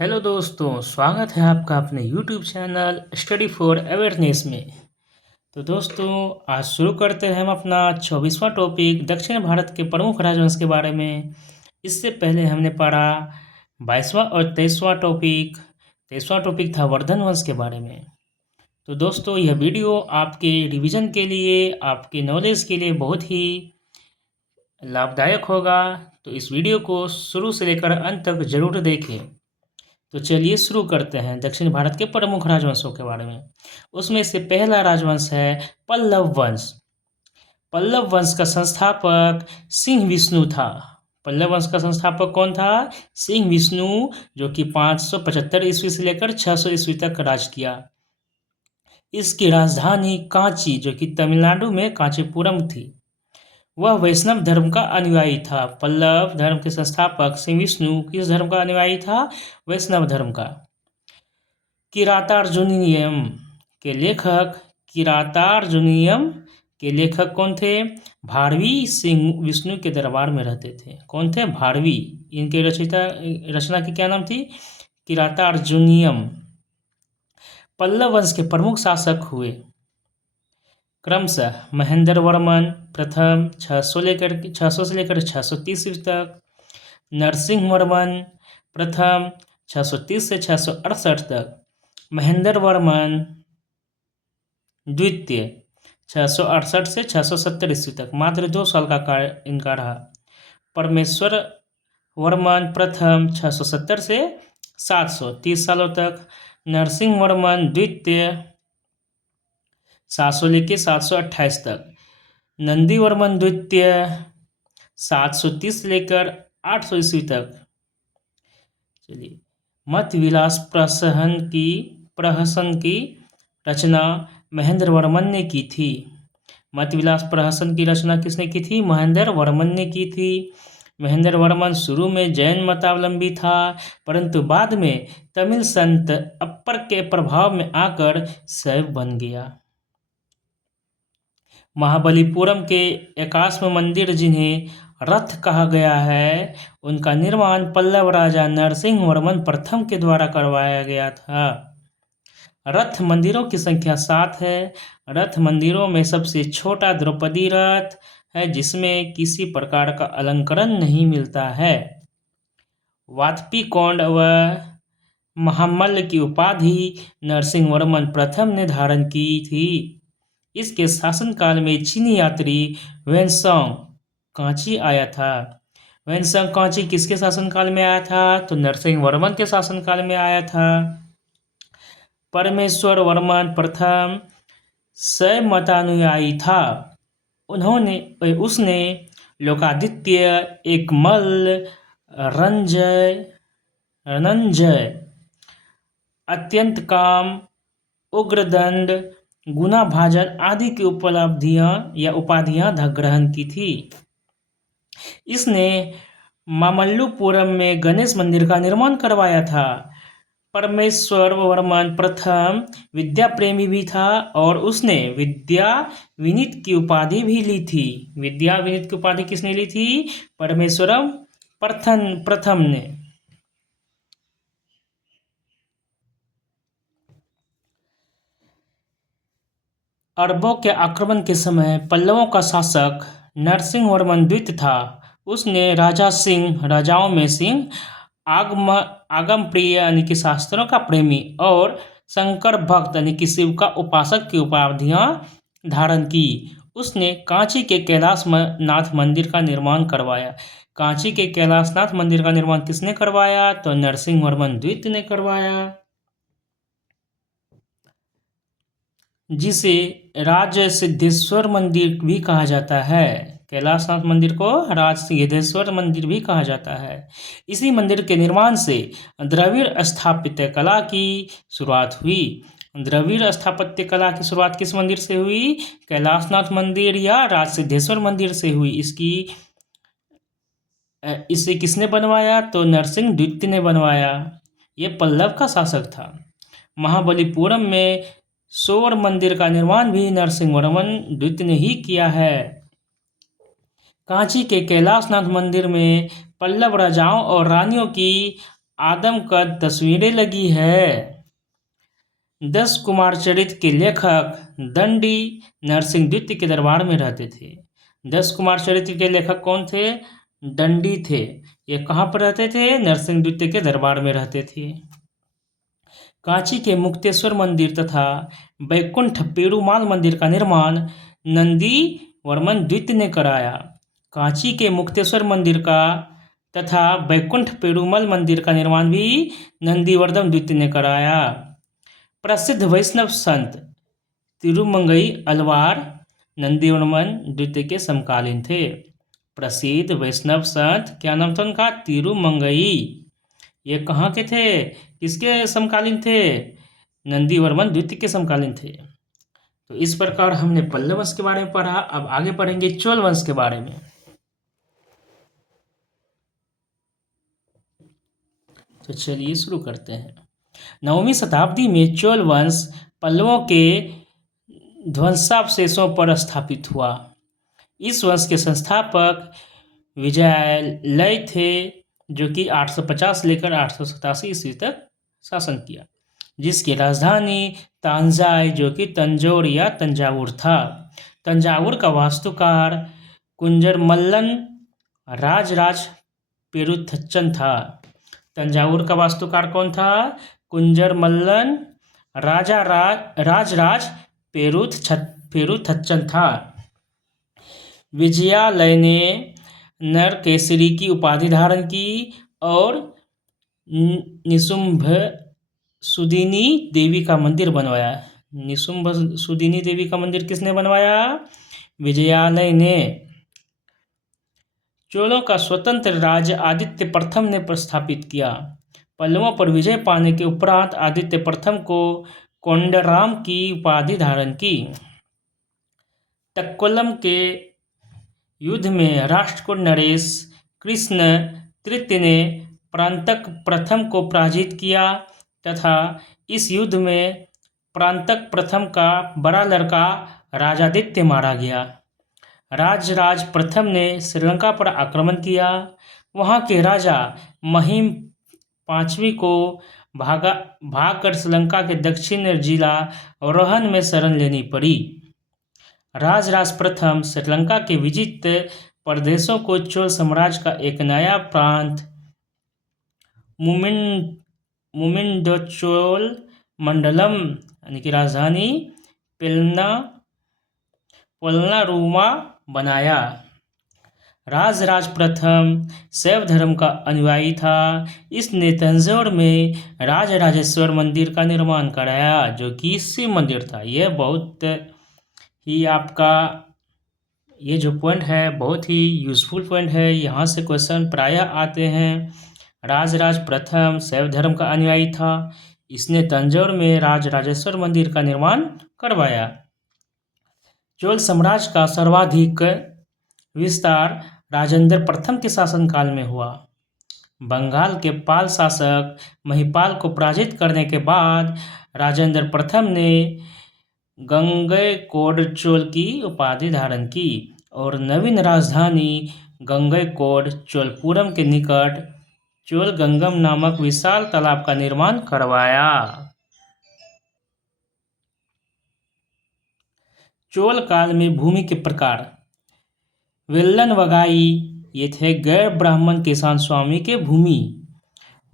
Hello दोस्तों, स्वागत है आपका अपने YouTube channel study for awareness में। तो दोस्तों, आज शुरू करते हैं हम अपना 24वां टॉपिक दक्षिण भारत के प्रमुख राजवंश के बारे में। इससे पहले हमने पढ़ा 22वां और 23वां टॉपिक। 23वां टॉपिक था वर्धन वंश के बारे में। तो दोस्तों, यह वीडियो आपके रिवीजन के लिए, आपके नॉलेज के लिए बहुत ही लाभदायक होगा। तो इस वीडियो को शुरू से लेकर अंत तक जरूर देखें। तो चलिए शुरू करते हैं दक्षिण भारत के प्रमुख राजवंशों के बारे में। उसमें से पहला राजवंश है पल्लव वंश। पल्लव वंश का संस्थापक सिंह विष्णु था। पल्लव वंश का संस्थापक कौन था? सिंह विष्णु, जो कि 575 ईस्वी से लेकर 600 ईस्वी तक राज किया। इसकी राजधानी कांची, जो कि तमिलनाडु में कांचीपुरम थी। वह वैष्णव धर्म का अनुयायी था। पल्लव धर्म के संस्थापक सिंह विष्णु किस धर्म का अनुयायी था? वैष्णव धर्म का। किरातार्जुनीयम के लेखक किरातार्जुनीयम के लेखक कौन थे? भारवी सिंह विष्णु के दरबार में रहते थे। कौन थे? भारवी। इनके रचना की क्या नाम थी? किरातार्जुनीयम। पल्लव वंश के प्रमुख शासक हुए क्रमशः महेंद्र वर्मन प्रथम 600 से लेकर 630 ईस्वी तक, नरसिंह वर्मन प्रथम 630 से 668 तक, महेंद्र वर्मन द्वितीय 668 से 670 ईस्वी तक। मात्र 2 साल का कार्य इनका रहा। परमेश्वर वर्मन प्रथम 670 से 730 सालों तक, नरसिंह वर्मन द्वितीय 700 लेके 728 तक, नंदी वर्मन द्वितीय 730 लेकर 800 ईस्वी तक। चलिए, मत विलास प्रहसन की रचना महेंद्र वर्मन ने की थी। मत विलास प्रहसन की रचना किसने की थी? महेंद्र वर्मन ने की थी। महेंद्र वर्मन शुरू में जैन मतावलंबी था, परंतु बाद में तमिल संत अप्पर के प्रभाव में आकर शैव बन गया। महाबलीपुरम के एकाश्म मंदिर, जिन्हें रथ कहा गया है, उनका निर्माण पल्लव राजा नरसिंह वर्मन प्रथम के द्वारा करवाया गया था। रथ मंदिरों की संख्या 7 है। रथ मंदिरों में सबसे छोटा द्रौपदी रथ है, जिसमें किसी प्रकार का अलंकरण नहीं मिलता है। वातपीकोंड व महामल्ल की उपाधि नरसिंह वर्मन प्रथम ने धारण की थी। इसके शासनकाल में चीनी यात्री वेनसोंग कांची आया था। वेनसोंग कांची किसके शासनकाल में आया था? तो नरसिंह वर्मन के शासनकाल में आया था। परमेश्वर वर्मन प्रथम शैव मतानुयायी था। उसने लोकादित्य, एकमल्ल, रनंजय, अत्यंत काम, उग्रदंड, गुणाभाजन आदि की उपाधियां ग्रहण की थी। इसने मामल्लपुरम में गणेश मंदिर का निर्माण करवाया था। परमेश्वर वर्मन प्रथम विद्या प्रेमी भी था और उसने विद्या विनीत की उपाधि भी ली थी। विद्या विनीत की उपाधि किसने ली थी? परमेश्वरम प्रथम ने। अरबों के आक्रमण के समय पल्लवों का शासक नरसिंह वर्मन द्वितीय था। उसने राजाओं में सिंह, आगम प्रिय यानी कि शास्त्रों का प्रेमी और शंकर भक्त यानी कि शिव का उपासक की उपाधियां धारण की। उसने कांची के कैलाशनाथ मंदिर का निर्माण करवाया। कांची के कैलाशनाथ मंदिर का निर्माण किसने करवाया? तो नरसिंह वर्मन द्वितीय ने करवाया, जिसे राज सिद्धेश्वर मंदिर भी कहा जाता है। कैलाशनाथ मंदिर को राज सिद्धेश्वर मंदिर भी कहा जाता है। इसी मंदिर के निर्माण से द्रविड़ स्थापत्य कला की शुरुआत हुई। द्रविड़ स्थापत्य कला की शुरुआत किस मंदिर से हुई? कैलाशनाथ मंदिर या राज सिद्धेश्वर मंदिर से हुई। इसे किसने बनवाया? तो नरसिंह द्वितीय ने बनवाया। यह पल्लव का शासक था। महाबलीपुरम में शोर मंदिर का निर्माण भी नरसिंह वर्मन द्वितीय ने ही किया है। कांची के कैलाशनाथ मंदिर में पल्लव राजाओं और रानियों की आदमकद तस्वीरें लगी है। 10 कुमार चरित्र के लेखक दंडी नरसिंह द्वितीय के दरबार में रहते थे। 10 कुमार चरित्र के लेखक कौन थे? दंडी थे। ये कहाँ पर रहते थे? नरसिंह द्वितीय के दरबार में रहते थे। कांची के मुक्तेश्वर मंदिर तथा बैकुंठ पेरुमाल मंदिर का निर्माण नंदी वर्मन द्वितीय ने कराया। कांची के मुक्तेश्वर मंदिर का तथा बैकुंठ पेरुमल मंदिर का निर्माण भी नंदीवर्धन द्वितीय ने कराया। प्रसिद्ध वैष्णव संत तिरुमंगई अलवार नंदीवर्मन द्वितीय के समकालीन थे। प्रसिद्ध वैष्णव संत, क्या नाम था उनका? तिरुमंगई। ये कहाँ के थे? किसके समकालीन थे? नंदीवर्मन द्वितीय के समकालीन थे। तो इस प्रकार हमने पल्लव वंश के बारे में पढ़ा। अब आगे पढ़ेंगे चोल वंश के बारे में। तो चलिए शुरू करते हैं। 9वीं शताब्दी में चोल वंश पल्लवों के ध्वंसावशेषों पर स्थापित हुआ। इस वंश के संस्थापक विजयालय थे, जो कि 850 लेकर 887 ईस्वी तक शासन किया, जिसकी राजधानी तांजाई, जो कि तंजौर या तंजावुर था। तंजावुर का वास्तुकार कुंजरमल्लन राजराज पेरुथच्चन था। तंजावुर का वास्तुकार कौन था? कुंजरमल्लन राजराज पेरुथच्चन था। विजयालय ने नरकेसरी की उपाधि धारण की और निशुंभसुदिनी देवी का मंदिर बनवाया। निशुंभसुदिनी देवी का मंदिर किसने बनवाया? विजयालय ने। चोलों का स्वतंत्र राज्य आदित्य प्रथम ने प्रस्थापित किया। पल्लवों पर विजय पाने के उपरांत आदित्य प्रथम को कोंडराम की उपाधि धारण की। तक्कोलम के युद्ध में राष्ट्रकूट नरेश कृष्ण तृतीय ने प्रांतक प्रथम को पराजित किया तथा इस युद्ध में प्रांतक प्रथम का बड़ा लड़का राजादित्य मारा गया। राजराज प्रथम ने श्रीलंका पर आक्रमण किया। वहां के राजा महिम पांचवी को भागकर श्रीलंका के दक्षिण जिला रोहन में शरण लेनी पड़ी। राजराज प्रथम श्रीलंका के विजित प्रदेशों को चोल साम्राज्य का एक नया प्रांत मुमिंडचोल मंडलम यानी कि राजधानी पोलनारुवा बनाया। राजराज प्रथम शैव धर्म का अनुयायी था। इसने तंजौर में राजराजेश्वर मंदिर का निर्माण कराया, जो कि शिव मंदिर था। यह बहुत ही आपका ये जो पॉइंट है बहुत ही यूजफुल पॉइंट है। यहाँ से क्वेश्चन प्रायः आते हैं। राजराज प्रथम शैव धर्म का अनुयायी था। इसने तंजौर में राजराजेश्वर मंदिर का निर्माण करवाया। चोल साम्राज्य का सर्वाधिक विस्तार राजेंद्र प्रथम के शासनकाल में हुआ। बंगाल के पाल शासक महिपाल को पराजित करने के बाद राजेंद्र प्रथम ने गंगैकोंड चोल की उपाधि धारण की और नवीन राजधानी गंगैकोंड चोलपुरम के निकट चोलगंगम नामक विशाल तालाब का निर्माण करवाया। चोल काल में भूमि के प्रकार वेल्लनवगाई ये थे गैर ब्राह्मण किसान स्वामी के भूमि।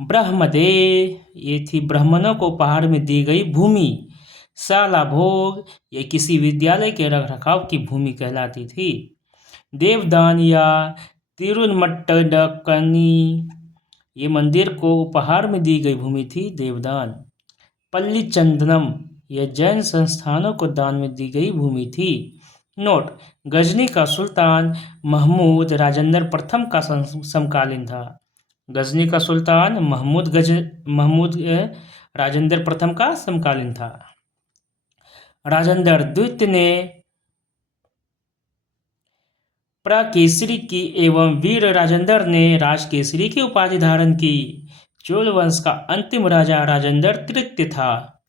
ब्रह्मदे ये थी ब्राह्मणों को उपहार में दी गई भूमि। शाला भोग ये किसी विद्यालय के रखरखाव की भूमि कहलाती थी। देवदान या तिरुनमट्टडकनी ये मंदिर को उपहार में दी गई भूमि थी। देवदान। पल्ली चंदनम यह जैन संस्थानों को दान में दी गई भूमि थी। नोट: गजनी का सुल्तान महमूद राजेंद्र प्रथम का समकालीन था। गजनी का सुल्तान महमूद राजेंद्र प्रथम का समकालीन था। राजेंद्र द्वितीय ने प्रकेसरी की एवं वीर राजेंद्र ने राजकेसरी की उपाधि धारण की। चोल वंश का अंतिम राजा राजेंद्र तृतीय था।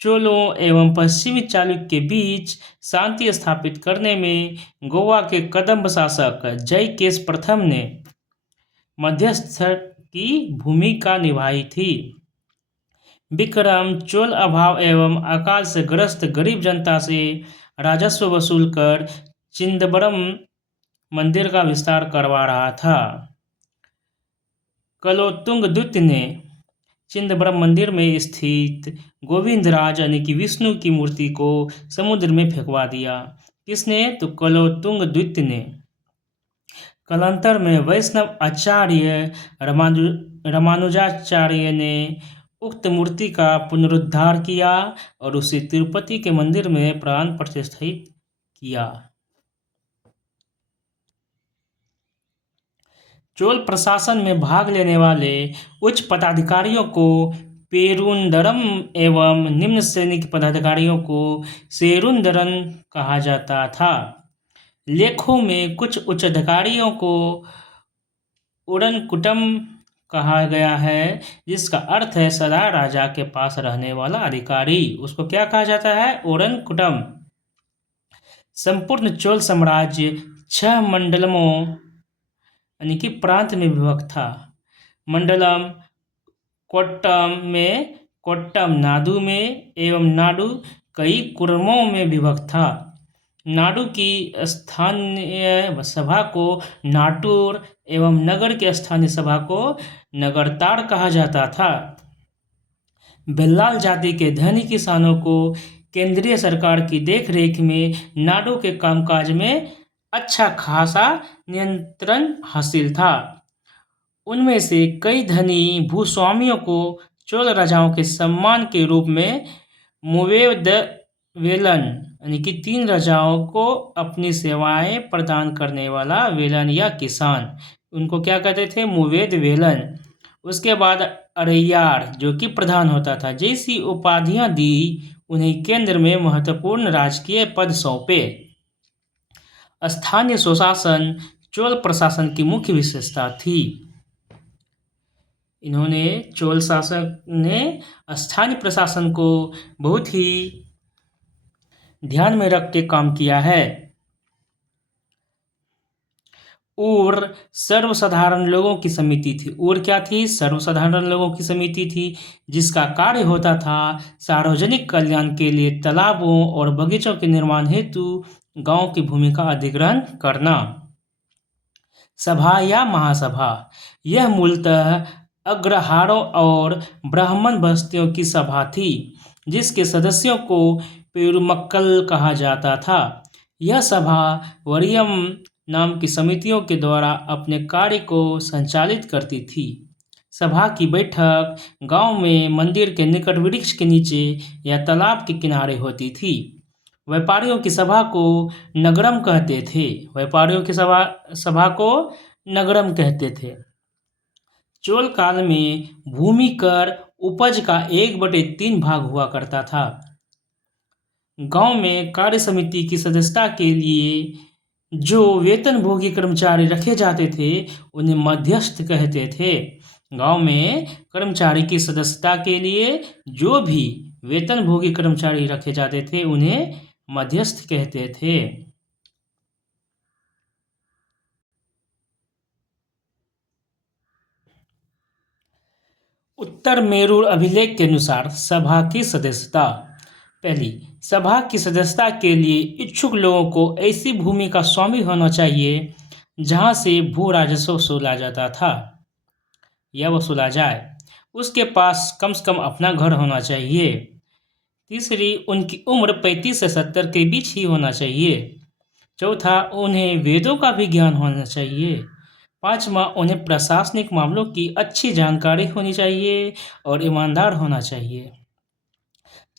चोलों एवं पश्चिमी चालुक्य के बीच शांति स्थापित करने में गोवा के कदंब शासक जयकेश प्रथम ने की भूमिका निभाई थी। विक्रम चोल अभाव एवं अकाल से ग्रस्त गरीब जनता से राजस्व वसूल कर चिदंबरम मंदिर का विस्तार करवा रहा था। कुलोत्तुंग द्वितीय ने चिदंबरम मंदिर में स्थित गोविंदराज यानी कि विष्णु की मूर्ति को समुद्र में फेंकवा दिया। किसने? तो कुलोत्तुंग द्वितीय ने। कालांतर में वैष्णव आचार्य रामानुजाचार्य ने उक्त मूर्ति का पुनरुद्धार किया और उसे तिरुपति के मंदिर में प्राण प्रतिष्ठित किया। चोल प्रशासन में भाग लेने वाले उच्च पदाधिकारियों को पेरुंदरम एवं निम्न श्रेणी के पदाधिकारियों को सेरुंदरन कहा जाता था। लेखों में कुछ उच्च अधिकारियों को उड़नकुटम कहा गया है, जिसका अर्थ है सदा राजा के पास रहने वाला अधिकारी। उसको क्या कहा जाता है? उड़नकुटम। संपूर्ण चोल साम्राज्य 6 मंडलमों यानी कि प्रांत में विभक्त था। मंडलम कोट्टम में, कोट्टम नाडु में एवं नाडु कई कुर्मों में विभक्त था। नाडु की स्थानीय सभा को नाटुर एवं नगर की स्थानीय सभा को नगरतार कहा जाता था। बेल्लाल जाति के धनी किसानों को केंद्रीय सरकार की देखरेख में नाडु के कामकाज में अच्छा खासा नियंत्रण हासिल था। उनमें से कई धनी भूस्वामियों को चोल राजाओं के सम्मान के रूप में मुवेदवेलन यानी कि 3 राजाओं को अपनी सेवाएं प्रदान करने वाला वेलन या किसान, उनको क्या कहते थे? मुवेदवेलन। उसके बाद अरैयार जो कि प्रधान होता था, जैसी उपाधियां दी उन्हें केंद्र में महत्वपूर्ण राजकीय पद सौंपे। स्थानीय स्वशासन चोल प्रशासन की मुख्य विशेषता थी। इन्होंने चोल शासक ने स्थानीय प्रशासन को बहुत ही ध्यान में रख के काम किया है। और सर्वसाधारण लोगों की समिति थी। और क्या थी? सर्वसाधारण लोगों की समिति थी, जिसका कार्य होता था सार्वजनिक कल्याण के लिए तालाबों और बगीचों के निर्माण हेतु गांव की भूमि का अधिग्रहण करना। सभा या महासभा, यह मूलतः अग्रहारों और ब्राह्मण बस्तियों की सभा थी, जिसके सदस्यों को पेरुमक्कल कहा जाता था। यह सभा वरियम नाम की समितियों के द्वारा अपने कार्य को संचालित करती थी। सभा की बैठक गांव में मंदिर के निकट वृक्ष के नीचे या तालाब के किनारे होती थी। व्यापारियों की सभा को नगरम कहते थे। व्यापारियों की सभा को नगरम कहते थे। चोल काल में भूमि कर उपज का 1/3 भाग हुआ करता था। गांव में कार्य समिति की सदस्यता के लिए जो वेतनभोगी कर्मचारी रखे जाते थे उन्हें मध्यस्थ कहते थे। गांव में कर्मचारी की सदस्यता के लिए जो भी वेतनभोगी कर्मचारी रखे जाते थे उन्हें मध्यस्थ कहते थे। उत्तर मेरूर अभिलेख के अनुसार सभा की सदस्यता। पहली, सभा की सदस्यता के लिए इच्छुक लोगों को ऐसी भूमि का स्वामी होना चाहिए जहां से भू राजस्व वसूला जाता था या वसूला जाए। उसके पास कम से कम अपना घर होना चाहिए। तीसरी, उनकी उम्र 35 से 70 के बीच ही होना चाहिए। चौथा, उन्हें वेदों का भी ज्ञान होना चाहिए। पांचवा, उन्हें प्रशासनिक मामलों की अच्छी जानकारी होनी चाहिए और ईमानदार होना चाहिए।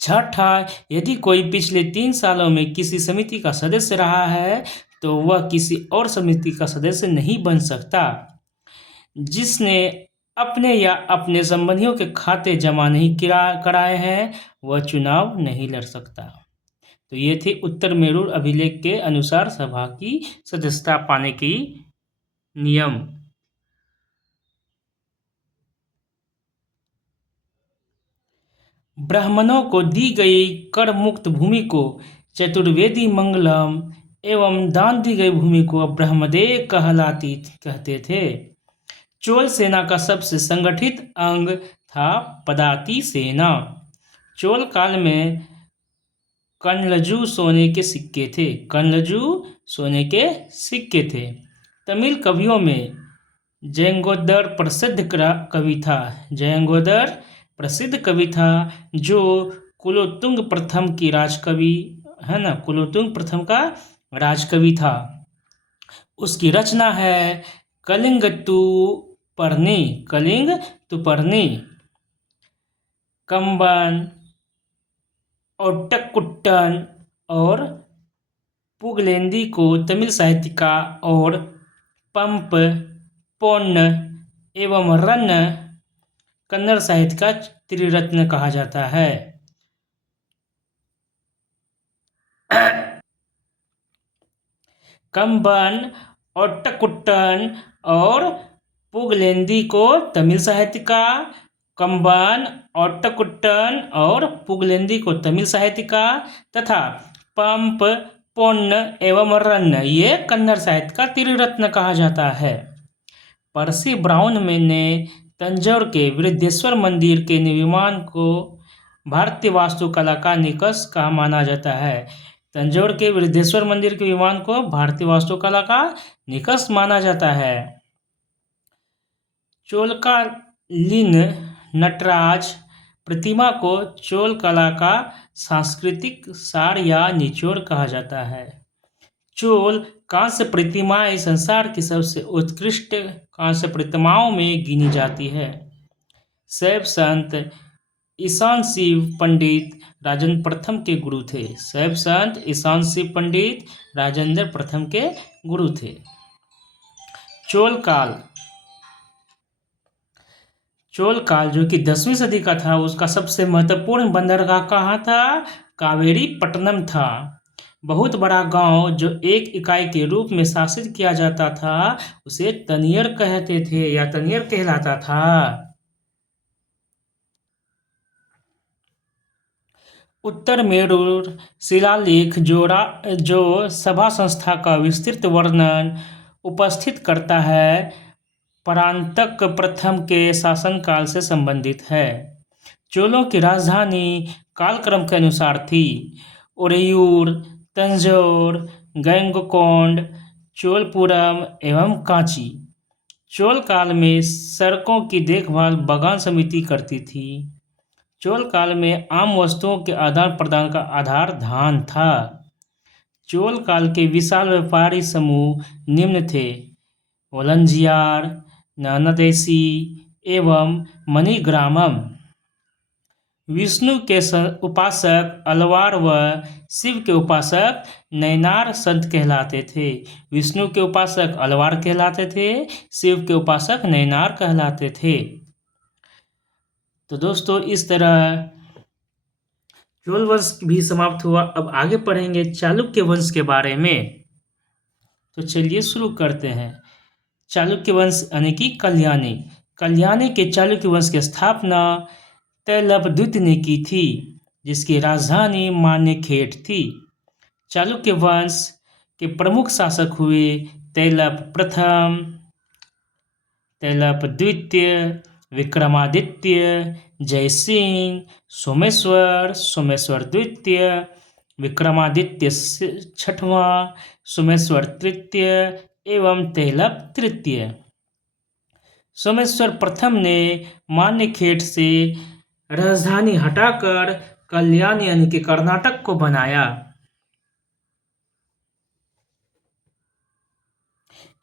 छठा, यदि कोई पिछले 3 सालों में किसी समिति का सदस्य रहा है तो वह किसी और समिति का सदस्य नहीं बन सकता। जिसने अपने या अपने संबंधियों के खाते जमा नहीं कराए हैं वह चुनाव नहीं लड़ सकता। तो ये थे उत्तर मेरूर अभिलेख के अनुसार सभा की सदस्यता पाने की नियम। ब्राह्मणों को दी गई कर मुक्त भूमि को चतुर्वेदी मंगलम एवं दान दी गई भूमि को ब्रह्मदेव कहते थे। चोल सेना का सबसे संगठित अंग था पदाती सेना। चोल काल में कनलजू सोने के सिक्के थे। कनलजू सोने के सिक्के थे। तमिल कवियों में जयंगोदर प्रसिद्ध कवि था। जयंगोदर प्रसिद्ध कवि था जो कुलोत्तुंग प्रथम की राजकवि है ना, कुलोत्तुंग प्रथम का राजकवि था। उसकी रचना है कलिंग तुपर्णी। कलिंग तुपर्णी। कंबन, ओट्टकुट्टन और पुगलेंदी को तमिल साहित्य का और पंप, पोन्न एवं रन्न कन्नड़ साहित्य का त्रिरत्न कहा जाता है। कंबन, ओट्टकुट्टन और पुगलेंदी को तमिल साहित्य का, कंबन, ओट्टकुट्टन और पुगलेंदी को तमिल साहित्य का तथा पंप, पोन्न एवं रन्न ये कन्नड़ साहित्य का त्रिरत्न कहा जाता है। पर्सी ब्राउन ने तंजौर के वृद्धेश्वर मंदिर के निर्माण को भारतीय वास्तुकला का निकष का माना जाता है। तंजौर के वृद्धेश्वर मंदिर के निर्माण को भारतीय वास्तुकला का निकष माना जाता है। चोलकालीन नटराज प्रतिमा को चोल कला का सांस्कृतिक सार या निचोड़ कहा जाता है। चोल कांस्य प्रतिमाएं संसार की सबसे उत्कृष्ट कांस्य प्रतिमाओं में गिनी जाती है। शैव संत ईशान शिव पंडित राजेंद्र प्रथम के गुरु थे। शैव संत ईशान शिव पंडित राजेंद्र प्रथम के गुरु थे। चोल काल जो कि 10वीं सदी का था, उसका सबसे महत्वपूर्ण बंदरगाह कहाँ था? कावेरी पट्टनम था। बहुत बड़ा गांव जो एक इकाई के रूप में शासित किया जाता था उसे तनियर कहते थे या तनियर कहलाता था। उत्तर मेरूर शिलालेख जो सभा संस्था का विस्तृत वर्णन उपस्थित करता है परांतक प्रथम के शासनकाल से संबंधित है। चोलों की राजधानी कालक्रम के अनुसार थी उरेयूर, तंजौर, गंगकोंड, चोलपुरम एवं कांची। चोल काल में सड़कों की देखभाल बागान समिति करती थी। चोल काल में आम वस्तुओं के आदान प्रदान का आधार धान था। चोल काल के विशाल व्यापारी समूह निम्न थे: वलंजियार, नानादेशी एवं मणिग्रामम। विष्णु के उपासक अलवार व शिव के उपासक नैनार संत कहलाते थे। विष्णु के उपासक अलवार कहलाते थे, शिव के उपासक नैनार कहलाते थे। तो दोस्तों इस तरह चोल वंश भी समाप्त हुआ। अब आगे पढ़ेंगे चालुक्य वंश के बारे में। तो चलिए शुरू करते हैं। चालुक्य वंश यानी कि कल्याणी के चालुक्य वंश की स्थापना तैलप द्वितीय ने की थी, जिसकी राजधानी मान्यखेट थी। चालुक्य वंश के प्रमुख शासक हुए तैलप प्रथम, तैलप द्वितीय, विक्रमादित्य, जयसिंह, सोमेश्वर, सोमेश्वर द्वितीय, विक्रमादित्य छठवां, सोमेश्वर तृतीय एवं तैलप तृतीय। सोमेश्वर प्रथम ने मान्यखेट से राजधानी हटाकर कल्याण यानी कि कर्नाटक को बनाया।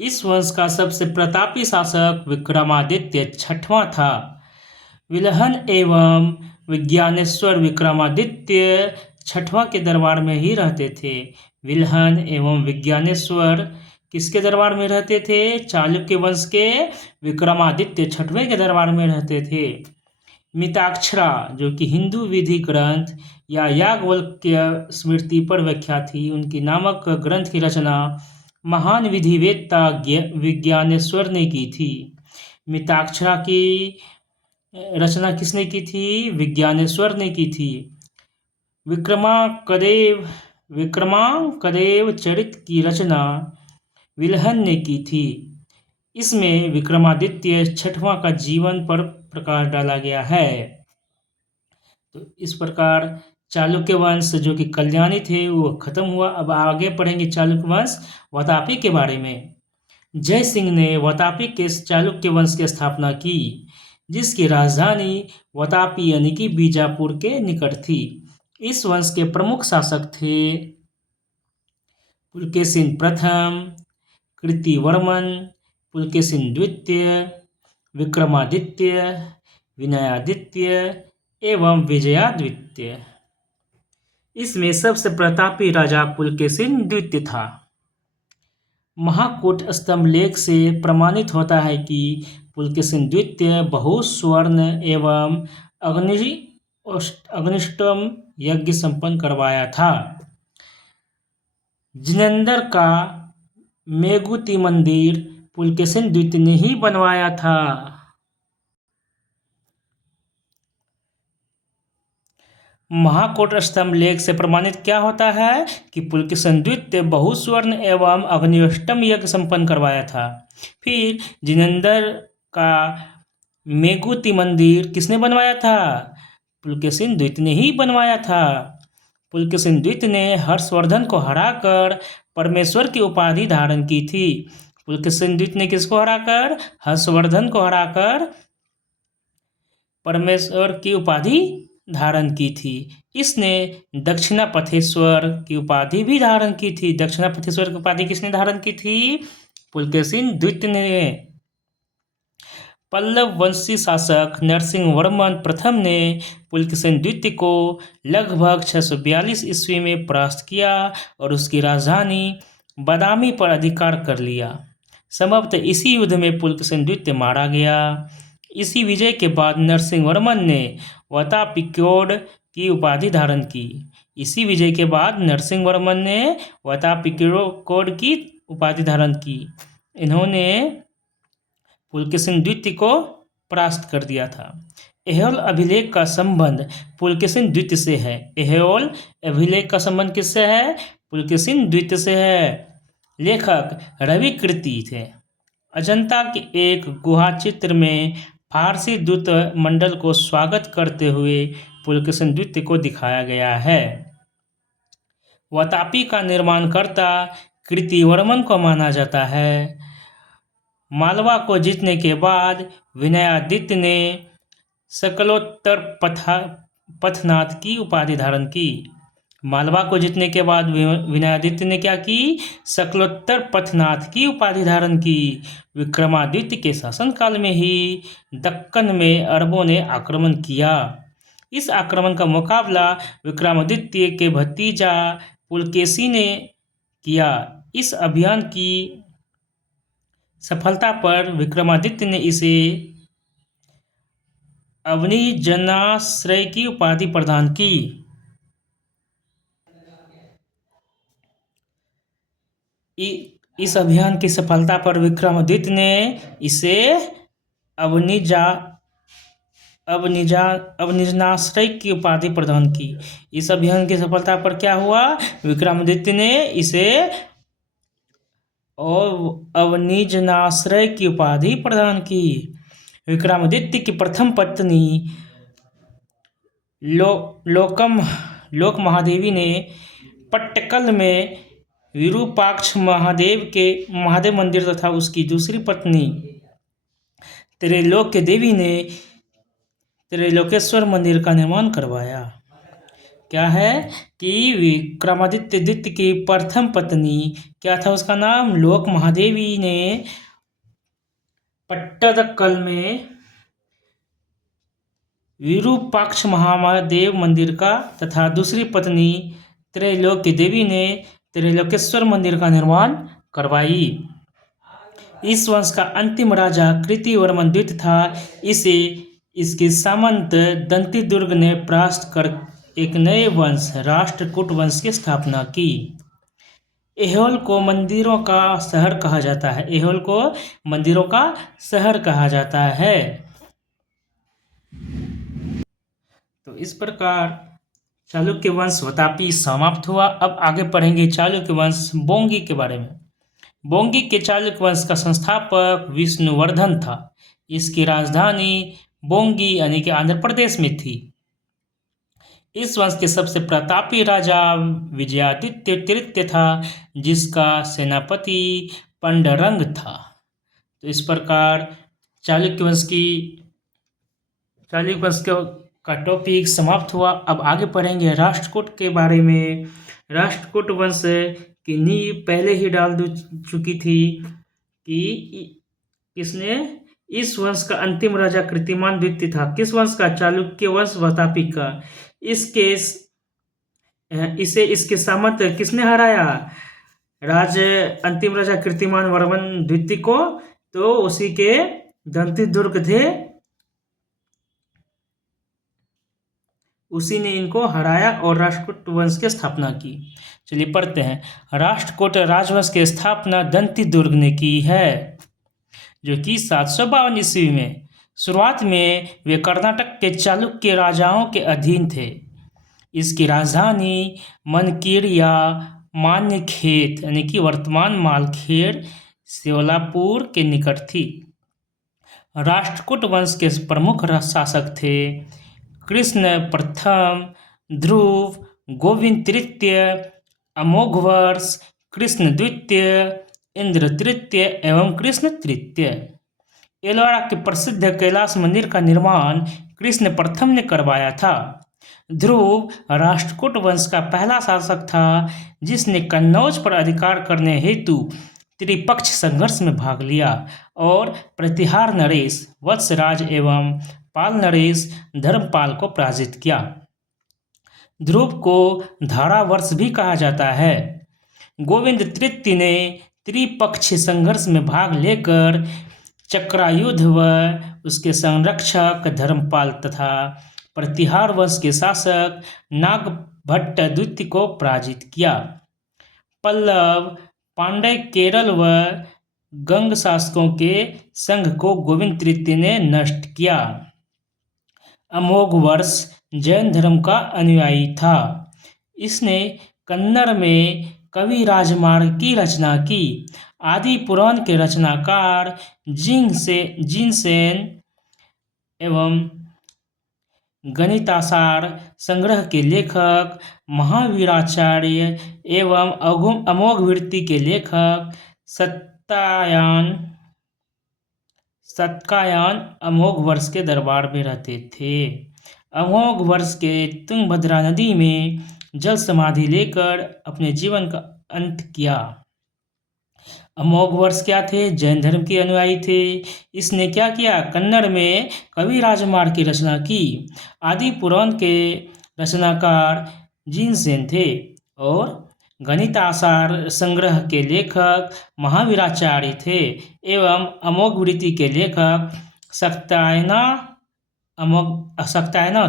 इस वंश का सबसे प्रतापी शासक विक्रमादित्य छठवां था। विल्हन एवं विज्ञानेश्वर विक्रमादित्य छठवां के दरबार में ही रहते थे। विल्हन एवं विज्ञानेश्वर किसके दरबार में रहते थे? चालुक्य वंश के विक्रमादित्य छठवें के दरबार में रहते थे। मिताक्षरा जो कि हिंदू विधि ग्रंथ या याज्ञवल्क्य स्मृति पर व्याख्या थी, उनकी नामक ग्रंथ की रचना महान विधिवेत्ता विज्ञानेश्वर ने की थी। मिताक्षरा की रचना किसने की थी? विज्ञानेश्वर ने की थी। विक्रमांकदेव चरित की रचना विल्हन ने की थी। इसमें विक्रमादित्य छठवां का जीवन पर प्रकाश डाला गया है। तो इस प्रकार चालुक्य वंश जो कि कल्याणी थे वो खत्म हुआ। अब आगे पढ़ेंगे चालुक्य वंश वातापी के बारे में। जय सिंह ने वातापी के चालुक्य वंश की स्थापना की, जिसकी राजधानी वातापी यानी कि बीजापुर के निकट थी। इस वंश के प्रमुख शासक थे पुलकेशिन प्रथम, कृतिवर्मन, पुलकेशिन द्वितीय, विक्रमादित्य, विनयादित्य एवं विजयादित्य। इसमें सबसे प्रतापी राजा पुलकेशिन द्वितीय था। महाकूट स्तंभ लेख से प्रमाणित होता है कि पुलकेशिन द्वितीय बहुस्वर्ण एवं अग्निष्टोम यज्ञ संपन्न करवाया था। जिनेंद्र का मेगुती मंदिर पुलकेशिन द्वितीय ने ही बनवाया था। महाकूट स्तंभ लेख से प्रमाणित क्या होता है कि पुलकेशिन द्वितीय बहुस्वर्ण एवं अग्निष्टोम यज्ञ संपन्न करवाया था। फिर जिनेंद्र का मेगुती मंदिर किसने बनवाया था? पुलकेशिन द्वितीय ने ही बनवाया था। पुलकेशिन द्वितीय ने हर्षवर्धन को हराकर परमेश्वर की उपाधि धारण की थी। पुलकेशिन द्वितीय ने किसको हराकर? हर्षवर्धन को हराकर परमेश्वर की उपाधि धारण की थी। इसने दक्षिणापथेश्वर की उपाधि भी धारण की थी। दक्षिणापथेश्वर की उपाधि किसने धारण की थी? पुलकेशिन द्वितीय ने। पल्लव वंशी शासक नरसिंह वर्मन प्रथम ने पुलकेशिन द्वितीय को लगभग 642 ईस्वी में परास्त किया और उसकी राजधानी बादामी पर अधिकार कर लिया। संभवतः इसी युद्ध में पुलकेशिन द्वितीय मारा गया। इसी विजय के बाद नरसिंह वर्मन ने वातापिकोड की उपाधि धारण की। इसी विजय के बाद नरसिंह वर्मन ने वातापिकोड की उपाधि धारण की। इन्होंने पुलकेशिन द्वितीय को परास्त कर दिया था। ऐहोल अभिलेख का संबंध पुलकेशिन द्वितीय से है। ऐहोल अभिलेख का संबंध किससे है? पुलकेशिन द्वितीय से है। लेखक रवि कीर्ति थे। अजंता के एक गुहा चित्र में फारसी दूत मंडल को स्वागत करते हुए पुलकेशिन द्वितीय को दिखाया गया है। वातापी का निर्माणकर्ता कृतिवर्मन को माना जाता है। मालवा को जीतने के बाद विनयादित्य ने सकलोत्तर पथनाथ की उपाधि धारण की। मालवा को जीतने के बाद विनयादित्य ने क्या की? सकलोत्तर पथनाथ की उपाधि धारण की। विक्रमादित्य के शासनकाल में ही दक्कन में अरबों ने आक्रमण किया। इस आक्रमण का मुकाबला विक्रमादित्य के भतीजा पुलकेशी ने किया। इस अभियान की सफलता पर विक्रमादित्य ने इसे अवनिजनाश्रय की उपाधि प्रदान की। इस अभियान की सफलता पर विक्रमादित्य ने इसे अवनिजनाश्रय की उपाधि प्रदान की। इस अभियान की सफलता पर क्या हुआ? विक्रमादित्य ने इसे अवनिजनाश्रय की उपाधि प्रदान की। विक्रमादित्य की प्रथम पत्नी लोक महादेवी ने पट्टकल में विरूपाक्ष महादेव मंदिर तथा उसकी दूसरी पत्नी त्रैलोक्य देवी ने त्रैलोकेश्वर मंदिर का निर्माण करवाया। क्या है कि विक्रमादित्य द्वितीय की प्रथम पत्नी क्या था? उसका नाम लोक महादेवी ने पट्टदकल में विरूपाक्ष महादेव मंदिर का तथा दूसरी पत्नी त्रैलोक्य देवी ने त्रैलोकेश्वर मंदिर का निर्माण करवाई। इस वंश का अंतिम राजा कृतिवर्मन द्वितीय था। इसे इसके सामंत दंतीदुर्ग ने परास्त कर एक नए वंश राष्ट्रकूट वंश की स्थापना की। ऐहोल को मंदिरों का शहर कहा जाता है। ऐहोल को मंदिरों का शहर कहा जाता है। तो इस प्रकार चालुक्य वंश वातापी समाप्त हुआ। अब आगे पढ़ेंगे चालुक्य वंश बोंगी के बारे में। बोंगी के चालुक्य वंश का संस्थापक विष्णुवर्धन था। इसकी राजधानी बोंगी यानी कि आंध्र प्रदेश में थी। इस वंश के सबसे प्रतापी राजा विजयादित्य तृतीय था, जिसका सेनापति पंडरंग था। तो इस प्रकार चालुक्य वंश का टॉपिक समाप्त हुआ। अब आगे पढ़ेंगे राष्ट्रकूट के बारे में। राष्ट्रकूट वंश की नींव पहले ही डाल चुकी थी कि किसने? इस वंश का अंतिम राजा कृतिमान द्वितीय था। किस वंश का? चालुक्य वंश प्रतापी का। इसके सामंत किसने हराया? अंतिम राजा कृतिमान वर्मन द्वितीय को। तो उसी के दंती दुर्ग थे, उसी ने इनको हराया और राष्ट्रकूट वंश की स्थापना की। चलिए पढ़ते हैं। राष्ट्रकूट राजवंश की स्थापना दंती दुर्ग ने की है, जो कि 752 ईस्वी में। शुरुआत में वे कर्नाटक के चालुक्य राजाओं के अधीन थे। इसकी राजधानी मनकीरिया मान्यखेत यानी कि वर्तमान मालखेड़ सेवलापुर के निकट थी। राष्ट्रकूट वंश के प्रमुख शासक थे कृष्ण प्रथम, ध्रुव, गोविंद तृतीय, अमोघवर्ष, कृष्ण द्वितीय, इंद्र तृतीय एवं कृष्ण तृतीय। एलोरा के प्रसिद्ध कैलाश मंदिर का निर्माण कृष्ण प्रथम ने करवाया था। ध्रुव राष्ट्रकूट वंश का पहला शासक था, जिसने कन्नौज पर अधिकार करने हेतु त्रिपक्ष संघर्ष में भाग लिया और प्रतिहार नरेश, वत्सराज एवं पाल नरेश धर्मपाल को पराजित किया। ध्रुव को धारावर्ष भी कहा जाता है। गोविंद तृतीय ने त्रिपक्षीय संघर्ष में भाग लेकर चक्रायुध व उसके संरक्षक धर्मपाल तथा प्रतिहार वंश के शासक नागभट्ट द्वितीय को पराजित किया। पल्लव, पांड्य, केरल व गंग शासकों के संघ को गोविंद तृतीय ने नष्ट किया। अमोघवर्ष जैन धर्म का अनुयायी था। इसने कन्नड़ में कवि राजमार्ग की रचना की। आदि पुराण के रचनाकार जिनसेन एवं गणितासार संग्रह के लेखक महावीराचार्य एवं अमोघवृत्ति के लेखक सत्कायान अमोघवर्ष के दरबार में रहते थे। अमोघवर्ष के तुंगभद्रा नदी में जल समाधि लेकर अपने जीवन का अंत किया। अमोघवर्ष क्या थे? जैन धर्म के अनुयायी थे। इसने क्या किया? कन्नड़ में कवि राजमार्ग की रचना की। आदि पुराण के रचनाकार जिनसेन थे और गणितासार संग्रह के लेखक महावीराचार्य थे एवं अमोघवृत्ति के लेखक सत्यायना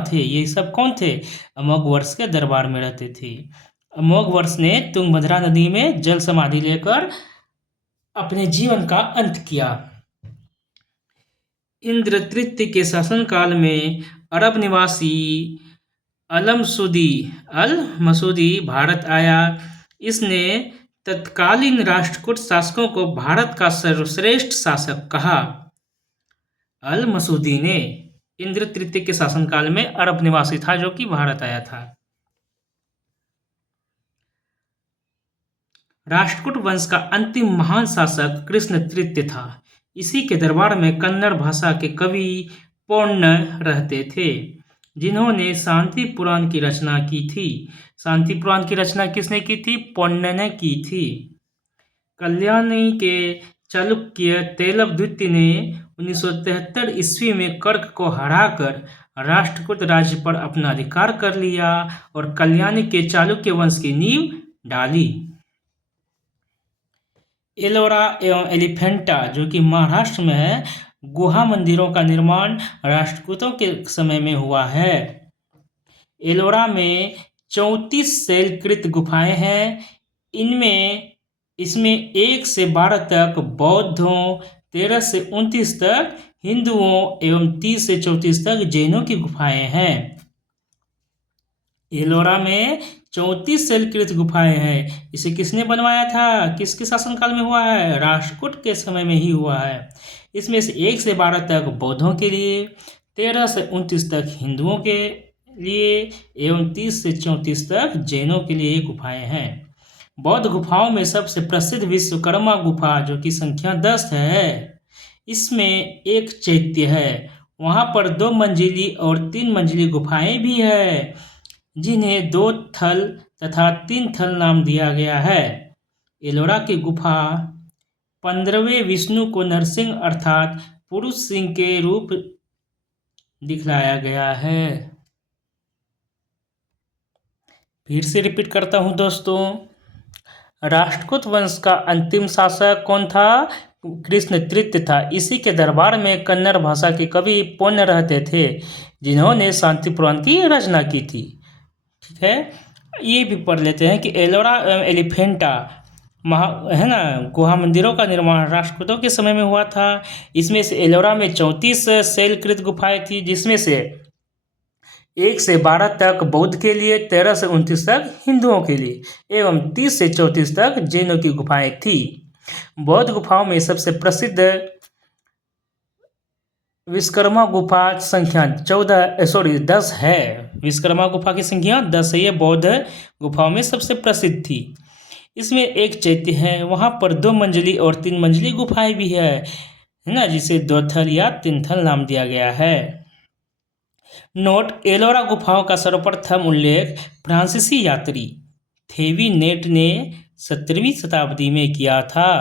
थे। ये सब कौन थे? अमोघवर्ष के दरबार में रहते थे। अमोघवर्ष ने तुंगभद्रा नदी में जल समाधि लेकर अपने जीवन का अंत किया। इंद्र तृतीय के शासनकाल में अरब निवासी अल मसूदी भारत आया। इसने तत्कालीन राष्ट्रकूट शासकों को भारत का सर्वश्रेष्ठ शासक कहा। अल मसूदी ने इंद्र तृतीय के शासनकाल में अरब निवासी था, जो कि भारत आया था। राष्ट्रकूट वंश का अंतिम महान शासक कृष्ण तृतीय था। इसी के दरबार में कन्नड़ भाषा के कवि पौन्न रहते थे, जिन्होंने शांति पुराण की रचना की थी। शांति पुराण की रचना किसने की थी? पौन्न ने की थी। कल्याणी के चालुक्य तेलव द्वितीय ने 1973 ईस्वी में कर्क को हराकर राष्ट्रकूट राज्य पर अपना अधिकार कर लिया और कल्याणी के चालुक्य वंश की नींव डाली। एलोरा एवं एलिफेंटा, जो कि महाराष्ट्र में है, गुहा मंदिरों का निर्माण राष्ट्रकूटों के समय में हुआ है। एलोरा में 34 शैलकृत गुफाएं हैं। इसमें 1 से 12 तक बौद्धों, 13 से 29 तक हिंदुओं एवं 30 से 34 तक जैनों की गुफाएं हैं। एलोरा में 34 शैलकृत गुफाएं हैं। इसे किसने बनवाया था, किसके शासनकाल में हुआ है, राष्ट्रकूट के समय में ही हुआ है। इसमें से 1 से 12 तक बौद्धों के लिए, 13 से 29 तक हिंदुओं के लिए एवं 30 से 34 तक जैनों के लिए गुफाएं हैं। बौद्ध गुफाओं में सबसे प्रसिद्ध विश्वकर्मा गुफा जो कि संख्या 10 है, इसमें एक चैत्य है। वहां पर 2 मंजिली और 3 मंजिली गुफाएं भी है, जिन्हें 2 थल तथा 3 थल नाम दिया गया है। एलोरा की गुफा 15वें विष्णु को नरसिंह अर्थात पुरुष सिंह के रूप दिखलाया गया है। फिर से रिपीट करता हूं दोस्तों, राष्ट्रकूट वंश का अंतिम शासक कौन था, कृष्ण तृतीय था। इसी के दरबार में कन्नड़ भाषा के कवि पौन्य रहते थे, जिन्होंने शांति पुराण की रचना की थी। ठीक है, ये भी पढ़ लेते हैं कि एलोरा एवं एलिफेंटा है ना, गुहा मंदिरों का निर्माण राष्ट्रकूटों के समय में हुआ था। इसमें से एलोरा में 34 शैलकृत गुफाएं थी, जिसमें से 1 से 12 तक बौद्ध के लिए, 13 से 29 तक हिंदुओं के लिए एवं 30 से 34 तक जैनों की गुफाएं थी। बौद्ध गुफाओं में सबसे प्रसिद्ध विश्वकर्मा गुफा संख्या 10 है। विश्वकर्मा गुफा की संख्या 10 है। ये बौद्ध गुफाओं में सबसे प्रसिद्ध थी। इसमें एक चैत्य है, वहां पर 2 मंजिली और 3 मंजिली गुफाएं भी है ना, जिसे 2 थल या 3 थल नाम दिया गया है। नोट, एलोरा गुफाओं का सर्वप्रथम उल्लेख फ्रांसीसी यात्री थेवीनेट ने 17वीं शताब्दी में किया था।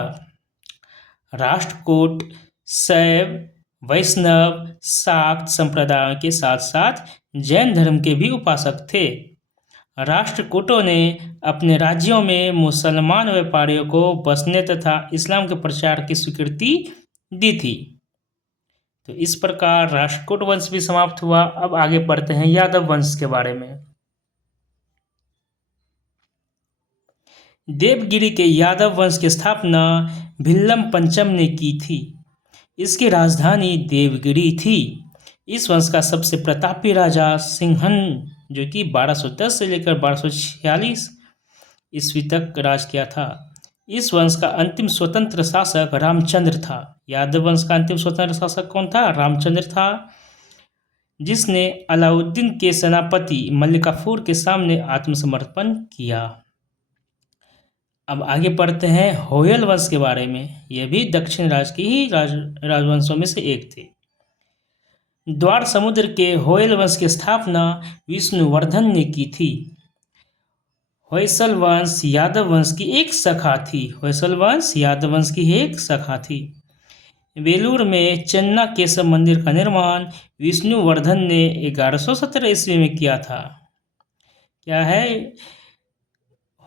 राष्ट्रकूट शैव, वैष्णव, शाक्त संप्रदायों के साथ साथ जैन धर्म के भी उपासक थे। राष्ट्रकूटों ने अपने राज्यों में मुसलमान व्यापारियों को बसने तथा इस्लाम के प्रचार की स्वीकृति दी थी। तो इस प्रकार राष्ट्रकूट वंश भी समाप्त हुआ। अब आगे पढ़ते हैं यादव वंश के बारे में। देवगिरी के यादव वंश की स्थापना भिल्लम पंचम ने की थी। इसकी राजधानी देवगिरी थी। इस वंश का सबसे प्रतापी राजा सिंहन, जो कि 1210 से लेकर 1246 ईस्वी तक राज किया था। इस वंश का अंतिम स्वतंत्र शासक रामचंद्र था। यादव वंश का अंतिम स्वतंत्र शासक कौन था, रामचंद्र था, जिसने अलाउद्दीन के सेनापति मल्लिकाफुर के सामने आत्मसमर्पण किया। अब आगे पढ़ते हैं होयल वंश के बारे में। यह भी दक्षिण राज की ही राजवंशों में से एक थे। द्वार समुद्र के होयल वंश की स्थापना विष्णुवर्धन ने की थी। होयसल वंश यादव वंश की एक शाखा थी। होयसल वंश यादव वंश की एक शाखा थी। वेलूर में चन्ना केशव मंदिर का निर्माण विष्णुवर्धन ने 1117 ईस्वी में किया था। क्या है,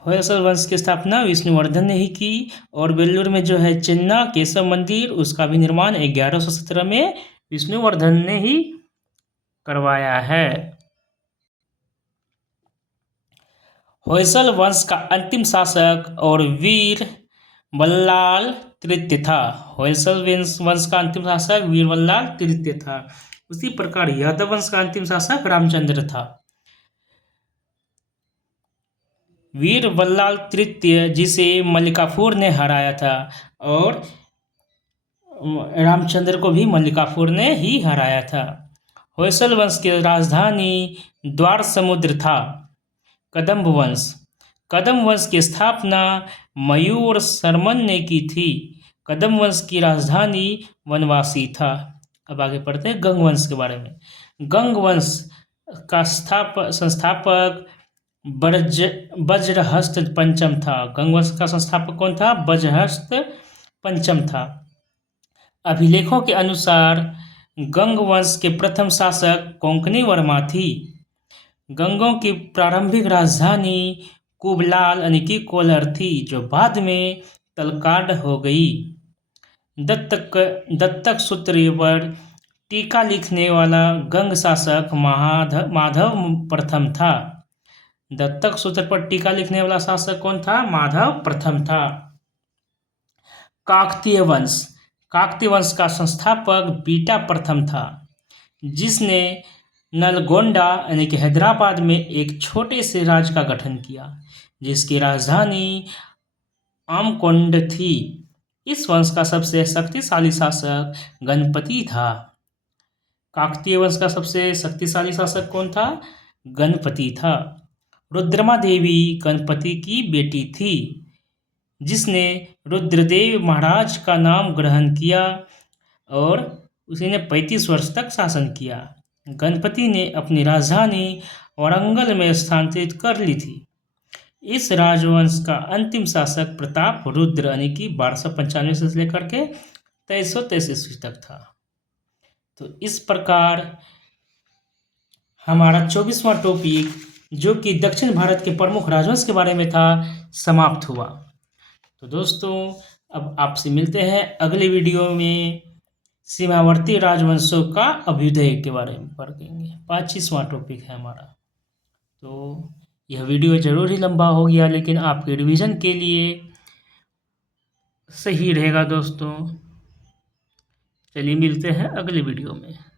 होयसल वंश की स्थापना विष्णुवर्धन ने ही की, और वेल्लूर में जो है चन्ना केशव मंदिर, उसका भी निर्माण 1117 में विष्णुवर्धन ने ही करवाया है। होयसल वंश का अंतिम शासक और वीर बल्लाल तृतीय था। होयसल वंश का अंतिम शासक वीर बल्लाल तृतीय था। उसी प्रकार यादव वंश का अंतिम शासक रामचंद्र था। वीर बल्लाल तृतीय, जिसे मल्लिकाफुर ने हराया था, और रामचंद्र को भी मल्लिकाफुर ने ही हराया था। होयसल वंश की राजधानी द्वार समुद्र था। कदम्ब वंश, कदम्ब वंश की स्थापना मयूर शर्मन ने की थी। कदम्ब वंश की राजधानी वनवासी था। अब आगे पढ़ते हैं गंग वंश के बारे में। गंग वंश का संस्थापक वज्रहस्त पंचम था। गंग वंश का संस्थापक कौन था, वज्रहस्त पंचम था। अभिलेखों के अनुसार गंग वंश के प्रथम शासक कोंकणी वर्मा थी। गंगों की प्रारंभिक राजधानी कुबलाल यानी कि कोलर थी, जो बाद में तलकाड हो गई। दत्तक सूत्र पर टीका लिखने वाला गंग शासक माधव प्रथम था। दत्तक सूत्र पर टीका लिखने वाला शासक कौन था, माधव प्रथम था। काकतीय वंश, काकतीय वंश का संस्थापक बीटा प्रथम था, जिसने नलगोंडा यानी कि हैदराबाद में एक छोटे से राज्य का गठन किया, जिसकी राजधानी आमकोंड थी। इस वंश का सबसे शक्तिशाली शासक गणपति था। काकतीय वंश का सबसे शक्तिशाली शासक कौन था? गणपति था। रुद्रमा देवी गणपति की बेटी थी, जिसने रुद्रदेव महाराज का नाम ग्रहण किया और उसी ने 35 वर्ष तक शासन किया। गणपति ने अपनी राजधानी वारंगल में स्थानांतरित कर ली थी। इस राजवंश का अंतिम शासक प्रताप रुद्र यानी कि 1295 से लेकर के 2323 ईस्वी तक था। तो इस प्रकार हमारा 24वां टॉपिक, जो कि दक्षिण भारत के प्रमुख राजवंश के बारे में था, समाप्त हुआ। तो दोस्तों, अब आपसे मिलते हैं अगले वीडियो में। सीमावर्ती राजवंशों का अभ्युदय के बारे में पढ़ेंगे। 25वां टॉपिक है हमारा। तो यह वीडियो जरूर ही लंबा हो गया, लेकिन आपके रिवीजन के लिए सही रहेगा दोस्तों। चलिए मिलते हैं अगले वीडियो में।